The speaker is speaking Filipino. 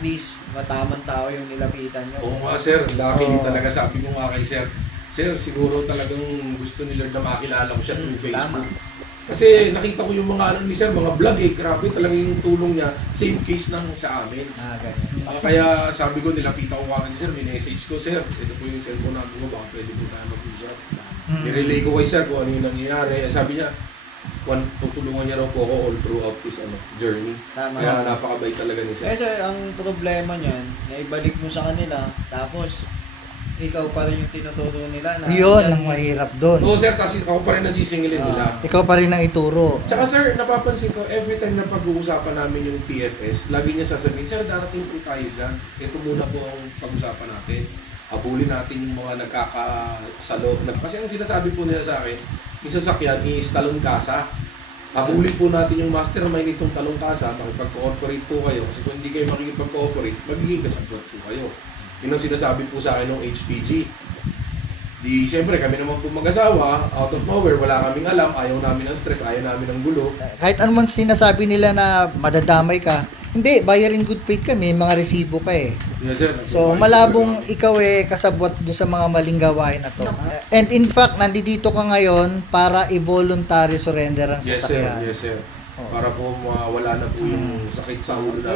least matamang tao yung nilapitan nyo. Oo nga sir, luckily talaga sabi ko nga kay sir, sir siguro talagang gusto ni Lord na makilala ko siya through Facebook. Kasi nakita ko yung mga ano ni sir, mga vlog grabe talaga yung tulong niya, same case ng sa amin. Ganyan. Kaya sabi ko, nilapitan ko kagad si sir, minessage ko, sir, ito po yung cellphone namin ko, baka pwede po tayo mag-usap. I-relay ko kay sir kung ano yung nangyayari. Sabi niya, tutulungan niya raw po ako all throughout this journey. Tama. Kaya napakabait talaga ni sir. Kasi ang problema niyan, naibalik mo sa kanila, tapos ikaw pa rin yung tinuturo nila na Yun ang mahirap doon. Oo sir, kasi ako pa rin nasisingilin nila. Ikaw pa rin ang ituro. Tsaka sir, napapansin ko, every time na pag-uusapan namin yung TFS, lagi niya sasabihin, sir, darating po tayo dyan. Ito muna po ang pag-usapan natin. Abulin natin yung mga nagkakasalo. Kasi ang sinasabi po nila sa akin, yung sasakyan is talong kasa. Abulin po natin yung mastermind nitong talong kasa, makipag-cooperate po kayo. Kasi kung hindi kayo makikipag-cooperate, magiging kasabot po kayo. Yun ang sinasabi po sa akin ng HPG. Di, syempre, kami naman po mag-asawa, out of nowhere, wala kaming alam, ayaw namin ng stress, ayaw namin ng gulo. Kahit anumang sinasabi nila na madadamay ka, hindi, bayarin good faith ka, may mga resibo ka eh. Yes, sir. So, malabong ikaw kasabwat doon sa mga maling gawain na to. And in fact, nandito ka ngayon para i-voluntary surrender ang Yes, sir. sasakyan. Yes, sir. Para po mawala na po yung sakit sa ulo namin.